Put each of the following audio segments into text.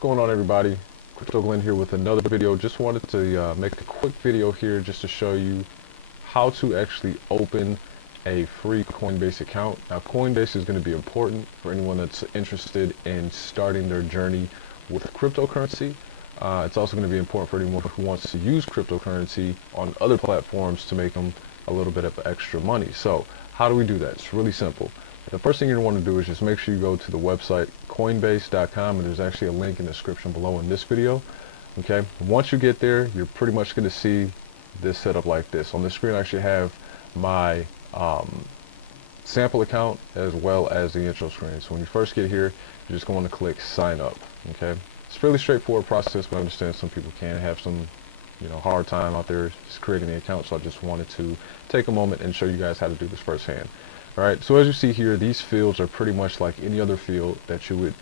What's going on, everybody? Crypto Glenn here with another video. Just wanted to make a quick video here just to show you how to actually open a free Coinbase account. Now, Coinbase is going to be important for anyone that's interested in starting their journey with cryptocurrency. It's also going to be important for anyone who wants to use cryptocurrency on other platforms to make them a little bit of extra money. So how do we do that? It's really simple. The first thing you want to do is just make sure you go to the website coinbase.com, and there's actually a link in the description below in this video. Okay, once you get there, you're pretty much going to see this setup like this. On the screen, I actually have my sample account as well as the intro screen. So when you first get here, you're just going to click sign up. Okay, it's a fairly straightforward process, but I understand some people can have some hard time out there just creating the account. So I just wanted to take a moment and show you guys how to do this firsthand. Alright, so as you see here, these fields are pretty much like any other field that you would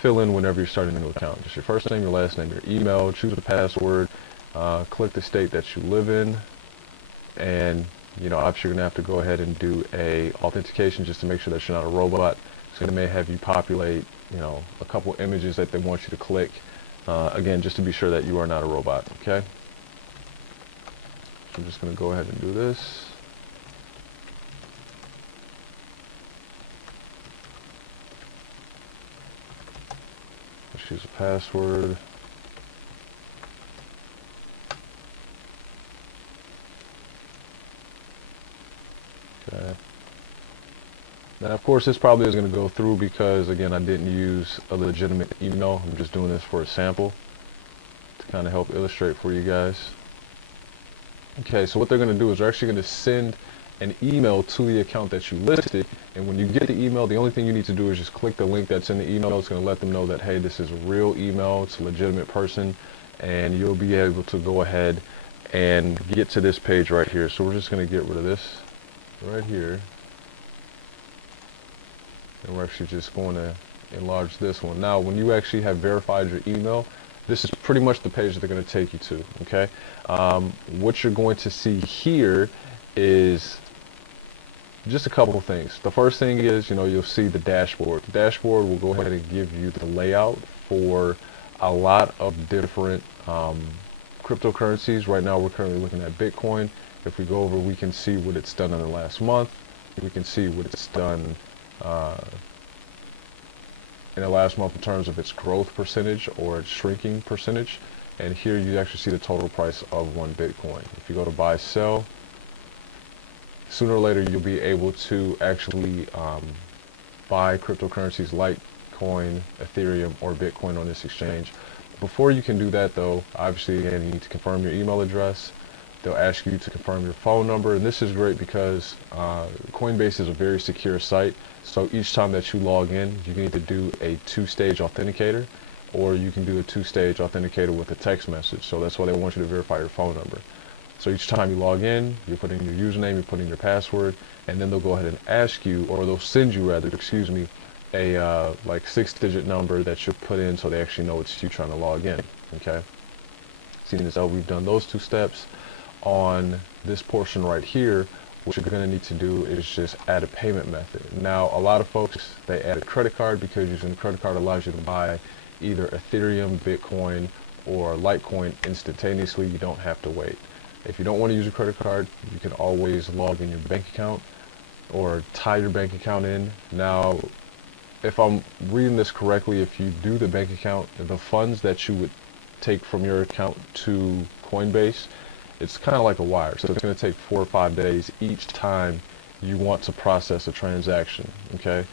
fill in whenever you're starting a new account. Just your first name, your last name, your email, choose a password, click the state that you live in, and obviously you're going to have to go ahead and do a authentication just to make sure that you're not a robot. So they may have you populate a couple images that they want you to click, again, just to be sure that you are not a robot. Okay, so I'm just going to go ahead and do this. Choose a password. Okay. Now, of course, this probably is going to go through because, again, I didn't use a legitimate email. I'm just doing this for a sample to kind of help illustrate for you guys. Okay, so what they're going to do is they're actually going to send an email to the account that you listed, and when you get the email, the only thing you need to do is just click the link that's in the email. It's going to let them know that, hey, this is a real email, it's a legitimate person, and you'll be able to go ahead and get to this page right here. So we're just going to get rid of this right here, and we're actually just going to enlarge this one. Now, when you actually have verified your email, this is pretty much the page that they're going to take you to. Okay, what you're going to see here is just a couple of things. The first thing is, you'll see the dashboard. The dashboard will go ahead and give you the layout for a lot of different cryptocurrencies. Right now, we're currently looking at Bitcoin. If we go over, we can see what it's done in the last month. We can see what it's done in the last month in terms of its growth percentage or its shrinking percentage. And here you actually see the total price of one Bitcoin. If you go to buy, sell, sooner or later you'll be able to actually buy cryptocurrencies like Coin, Ethereum, or Bitcoin on this exchange. Before you can do that, though, obviously, again, you need to confirm your email address. They'll ask you to confirm your phone number, and this is great because Coinbase is a very secure site. So each time that you log in, you need to do a two-stage authenticator, or you can do a two-stage authenticator with a text message. So that's why they want you to verify your phone number. So each time you log in, you put in your username, you put in your password, and then they'll go ahead and ask you, or they'll send you rather, excuse me, a like 6-digit number that you put in so they actually know it's you trying to log in. Okay. Seeing as how we've done those two steps, on this portion right here, what you're going to need to do is just add a payment method. Now, a lot of folks, they add a credit card because using a credit card allows you to buy either Ethereum, Bitcoin, or Litecoin instantaneously. You don't have to wait. If you don't want to use a credit card, you can always log in your bank account or tie your bank account in. Now, if I'm reading this correctly, if you do the bank account, the funds that you would take from your account to Coinbase, it's kind of like a wire. So it's going to take 4 or 5 days each time you want to process a transaction. Okay.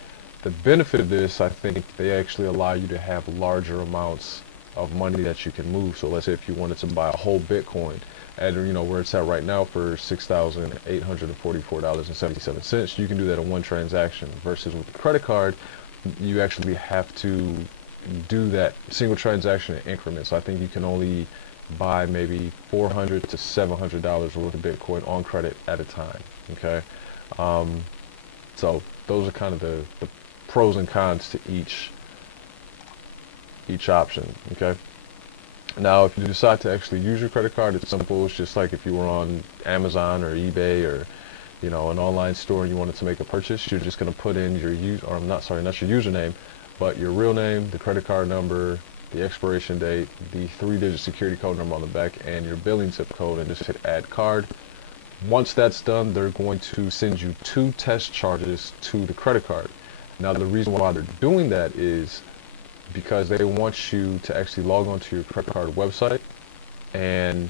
The benefit of this, I think, they actually allow you to have larger amounts of money that you can move. So let's say if you wanted to buy a whole Bitcoin at where it's at right now for $6,844.77, you can do that in one transaction. Versus with the credit card, you actually have to do that single transaction in increments. So I think you can only buy maybe $400 to $700 worth of Bitcoin on credit at a time. Okay, so those are kind of the pros and cons to each option. Okay. Now, if you decide to actually use your credit card, it's simple. It's just like if you were on Amazon or eBay or an online store and you wanted to make a purchase, you're just going to put in your not your username, but your real name, the credit card number, the expiration date, the 3-digit security code number on the back, and your billing zip code, and just hit add card. Once that's done, they're going to send you 2 test charges to the credit card. Now, the reason why they're doing that is because they want you to actually log on to your credit card website and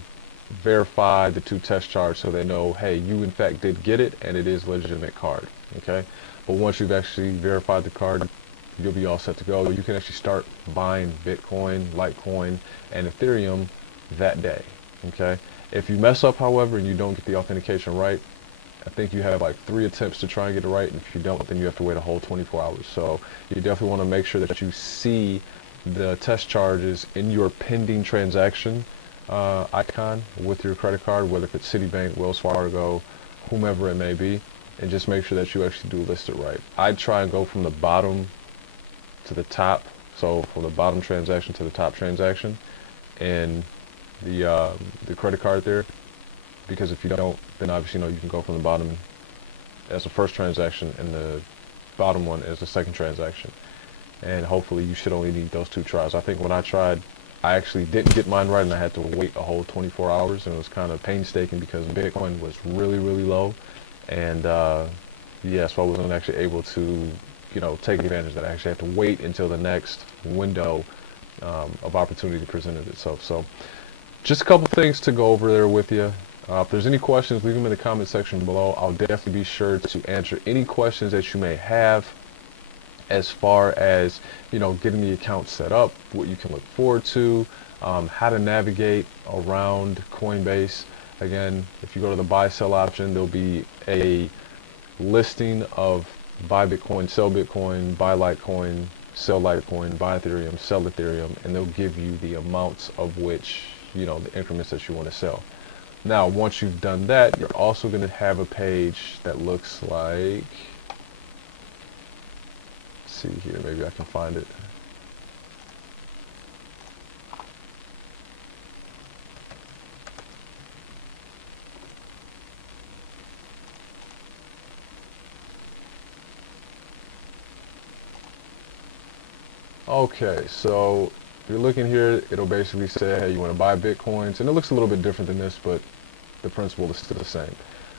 verify the 2 test charges, so they know, hey, you in fact did get it and it is a legitimate card. Okay, but once you've actually verified the card, you'll be all set to go. You can actually start buying Bitcoin, Litecoin, and Ethereum that day. Okay, if you mess up, however, and you don't get the authentication right, I think you have like 3 attempts to try and get it right, and if you don't, then you have to wait a whole 24 hours. So you definitely want to make sure that you see the test charges in your pending transaction icon with your credit card, whether it's Citibank, Wells Fargo, whomever it may be, and just make sure that you actually do list it right. I try and go from the bottom to the top, so from the bottom transaction to the top transaction, and the credit card there, because if you don't, then obviously you can go from the bottom as the first transaction and the bottom one as the second transaction, and hopefully you should only need those 2 tries. I think when I tried, I actually didn't get mine right, and I had to wait a whole 24 hours, and it was kind of painstaking because Bitcoin was really, really low, and yeah, so I wasn't actually able to take advantage of that. I actually had to wait until the next window of opportunity presented itself. So just a couple things to go over there with you. If there's any questions, leave them in the comment section below. I'll definitely be sure to answer any questions that you may have as far as getting the account set up, what you can look forward to, how to navigate around Coinbase. Again, if you go to the buy sell option, there'll be a listing of buy Bitcoin, sell Bitcoin, buy Litecoin, sell Litecoin, buy Ethereum, sell Ethereum, and they'll give you the amounts of which, the increments that you want to sell. Now, once you've done that, you're also going to have a page that looks like, let's see here, maybe I can find it. Okay, so if you're looking here, it'll basically say, hey, you want to buy Bitcoins, and it looks a little bit different than this, but the principle is still the same.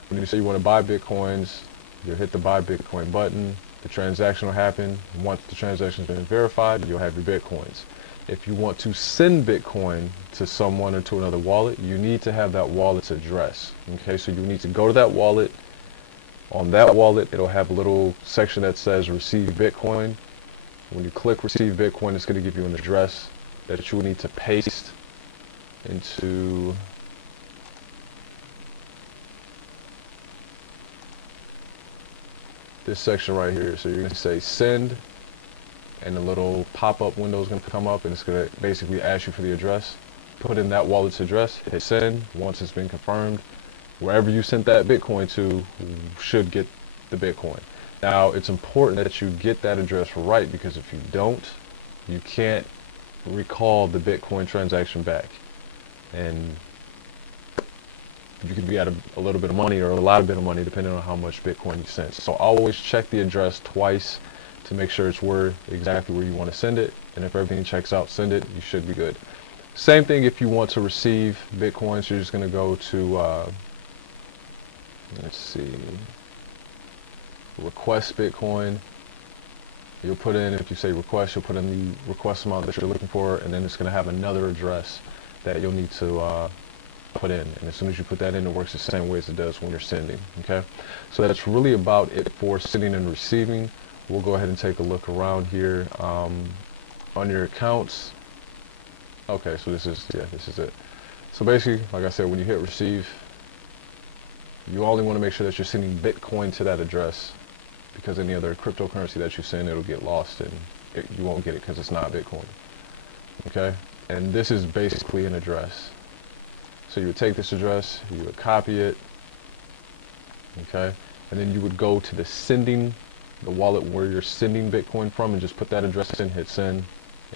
When you say you want to buy Bitcoins, you'll hit the buy Bitcoin button, the transaction will happen. Once the transaction has been verified, you'll have your Bitcoins. If you want to send Bitcoin to someone or to another wallet, you need to have that wallet's address. Okay, so you need to go to that wallet. On that wallet, it'll have a little section that says receive Bitcoin. When you click receive Bitcoin, it's going to give you an address that you will need to paste into this section right here. So you're going to say send, and the little pop-up window is going to come up, and it's going to basically ask you for the address. Put in that wallet's address, hit send. Once it's been confirmed, wherever you sent that Bitcoin to should get the Bitcoin. Now, it's important that you get that address right, because if you don't, you can't recall the Bitcoin transaction back, and you could be out of a little bit of money or a lot of bit of money depending on how much Bitcoin you sent. So always check the address twice to make sure it's exactly where you want to send it, and if everything checks out, send it, you should be good. Same thing if you want to receive Bitcoin, so you're just going to go to let's see, request Bitcoin. You'll put in, if you say request, you'll put in the request amount that you're looking for, and then it's going to have another address that you'll need to put in. And as soon as you put that in, it works the same way as it does when you're sending. Okay, so that's really about it for sending and receiving. We'll go ahead and take a look around here on your accounts. Okay, so this is it. So basically, like I said, when you hit receive, you only want to make sure that you're sending Bitcoin to that address, because any other cryptocurrency that you send, it'll get lost and you won't get it because it's not Bitcoin. Okay, and this is basically an address. So you would take this address, you would copy it, okay, and then you would go to the wallet where you're sending Bitcoin from, and just put that address in, hit send,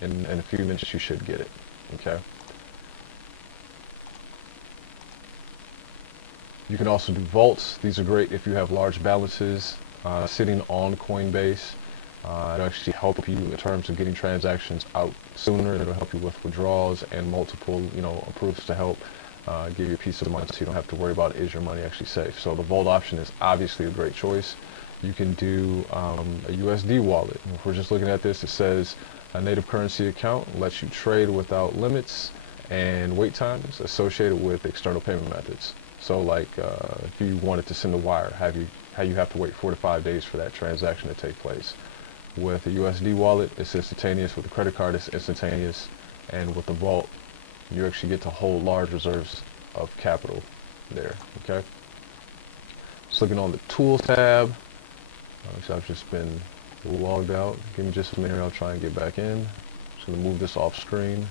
and in a few minutes you should get it. Okay. You can also do vaults. These are great if you have large balances sitting on Coinbase. It'll actually help you in terms of getting transactions out sooner. It'll help you with withdrawals and multiple, approves to help give you a peace of mind, so you don't have to worry about, is your money actually safe. So the Vault option is obviously a great choice. You can do a USD wallet. If we're just looking at this, it says a native currency account lets you trade without limits and wait times associated with external payment methods. So like if you wanted to send a wire, how you have to wait 4 to 5 days for that transaction to take place. With a USD wallet, it's instantaneous. With a credit card, it's instantaneous. And with the Vault, you actually get to hold large reserves of capital there, okay? Just looking on the Tools tab. So I've just been logged out. Give me just a minute, I'll try and get back in. Just gonna move this off screen.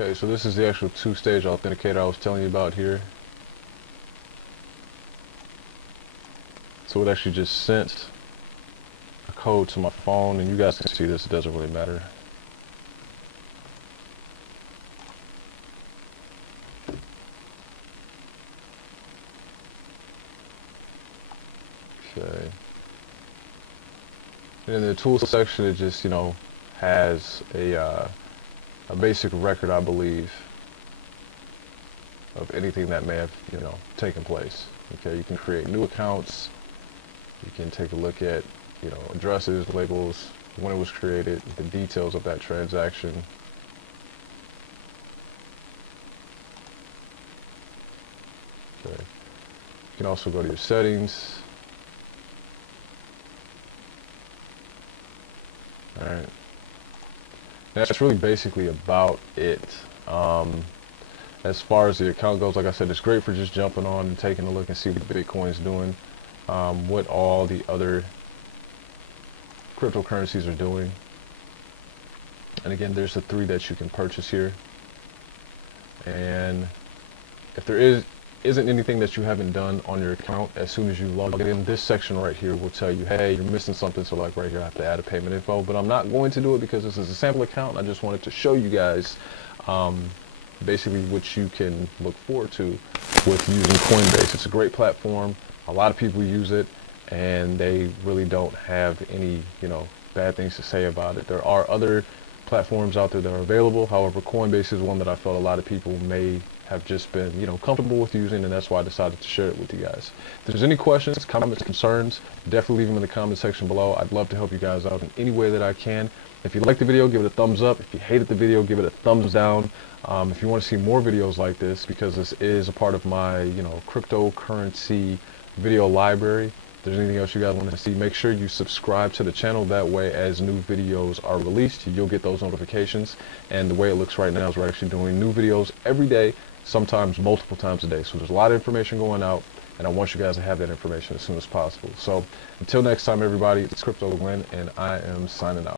Okay, so this is the actual two-stage authenticator I was telling you about here. So it actually just sent a code to my phone, and you guys can see this, it doesn't really matter. Okay. And in the tools section, it just, has a basic record, I believe, of anything that may have, taken place. Okay, you can create new accounts. You can take a look at, addresses, labels, when it was created, the details of that transaction. Okay. You can also go to your settings. All right. That's really basically about it. As far as the account goes, like I said, it's great for just jumping on and taking a look and see what Bitcoin's doing, what all the other cryptocurrencies are doing. And again, there's the 3 that you can purchase here. And if there isn't anything that you haven't done on your account, as soon as you log in, this section right here will tell you, hey, you're missing something. So like right here, I have to add a payment info, but I'm not going to do it because this is a sample account. I just wanted to show you guys basically what you can look forward to with using Coinbase. It's a great platform. A lot of people use it, and they really don't have any, bad things to say about it. There are other platforms out there that are available. However, Coinbase is one that I felt a lot of people may have just been, comfortable with using, and that's why I decided to share it with you guys. If there's any questions, comments, concerns, definitely leave them in the comment section below. I'd love to help you guys out in any way that I can. If you liked the video, give it a thumbs up. If you hated the video, give it a thumbs down. If you want to see more videos like this, because this is a part of my, cryptocurrency video library. If there's anything else you guys want to see, make sure you subscribe to the channel. That way, as new videos are released, you'll get those notifications. And the way it looks right now is we're actually doing new videos every day, sometimes multiple times a day. So there's a lot of information going out, and I want you guys to have that information as soon as possible. So until next time, everybody, it's Crypto Glenn, and I am signing out.